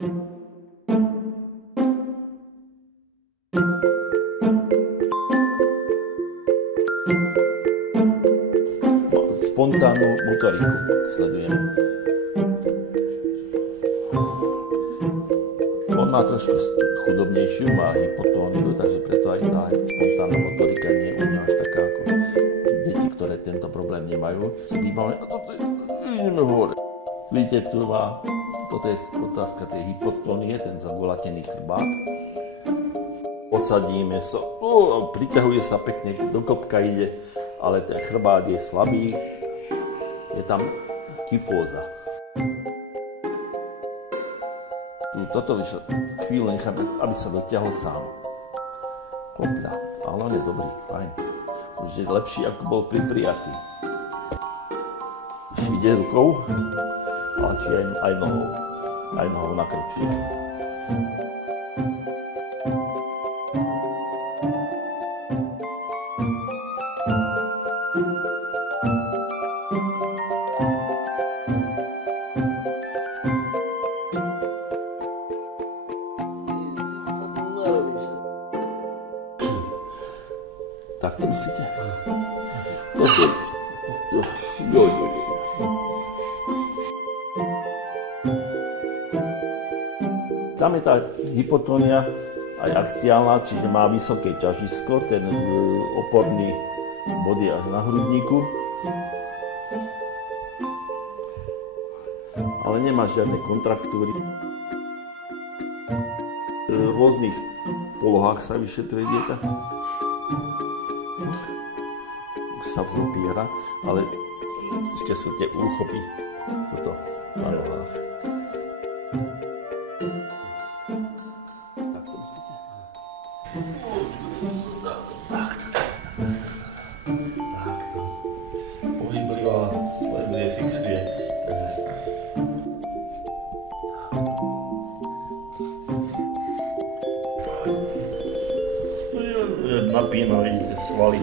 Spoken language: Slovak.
Spontánnu motoriku sledujeme. On má trošku chudobnejšiu, má hypotóniu, takže preto aj tá spontánna motorika nie je u neho až taká ako deti, ktoré tento problém nemajú. Si vybavíme, a toto ideme hore. Vidíte, toto je otázka tej hypotónie, ten zavolatený chrbát. Posadíme sa, priťahuje sa pekne, do kopka ide, ale ten chrbát je slabý, je tam kyfóza. Toto chvíľu necháme, aby sa dotiahol sám. Kopľa, ale on je dobrý, fajn. Už je lepší, ako bol pri prijatí. Či ide rukou, ale či aj nohou. Aj nohou nakročuje. Tak to myslíte? Tam je tá hypotónia aj axiálna, čiže má vysoké ťažisko, ten oporný bod je až na hrudníku. Ale nemá žiadne kontraktúry. V rôznych polohách sa vyšetruje dieťa. Už sa vzopiera, ale ešte sú tie úchopy toto na nohách. Tak to myslíte? Takto. Pohyblivá, sleduje, fixuje. Napínají ty svaly.